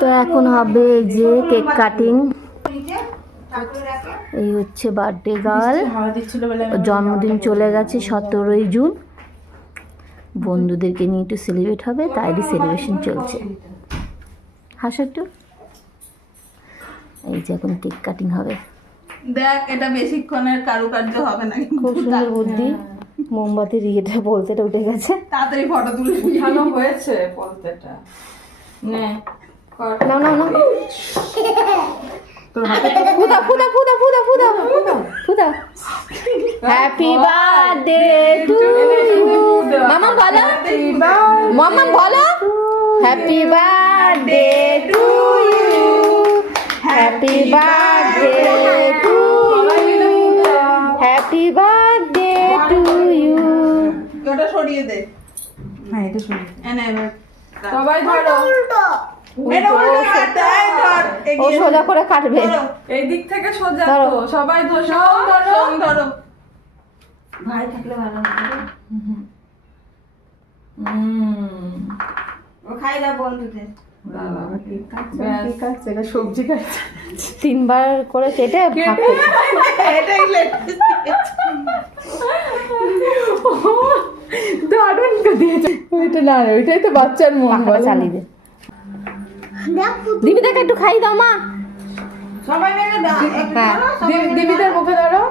তো এখন হবে এই যে কেক কাটিং। এই হচ্ছে বার্থডে গার্ল, জন্মদিন চলে গেছে 17ই জুন। বন্ধুদেরকে নিয়ে একটু সেলিব্রেট হবে, তাইরই সেলিব্রেশন চলছে। হাসো একটু। এই যে এখন কেক কাটিং হবে। দেখ এটা বেশিক্ষণের কারুকার্য হবে না, খুব সুন্দর বুদ্ধি। মোমবাতির ইয়েটা বলতেটা উঠে গেছে। তাড়াতাড়ি ফটো তুলে উঠানো হয়েছে বলতেটা। নে কর। না না না, ফুদা ফুদা ফুদা ফুদা ফুদা ফুদা। Happy birthday to you. মামা বলো, মামা বলো, happy birthday to you, happy birthday to you, happy birthday to you. ওটা সরিয়ে দে। হ্যাঁ এটা শুনি। এনে এবার সবাই ধরো। এটা উল্টো কাট, এই ধর, ও এগিয়ে সোজা করে কাটবে। ধরো, এই দিক থেকে সোজা ধরো। তো সবাই ধরো। ধরো। শোন, ধরো। ভাই থাকলে ভালো হতো। ও খাই দাও বন্ধুদের। বাবা ঠিক আছে। এটা সবজি কাটছে। 3 বার করে কেটে ভাগ করছে। এটাই লেটেস্ট। দারুণ তো দিয়েছে। ওইটা না, ওইটাই তো বাচ্চার মন। পাখাটা চালিয়ে দে। দিবি, দেখে একটু খাই দাও মা। সবাই মিলে দাও। হ্যাঁ। দিদিদের মুখে ধরো।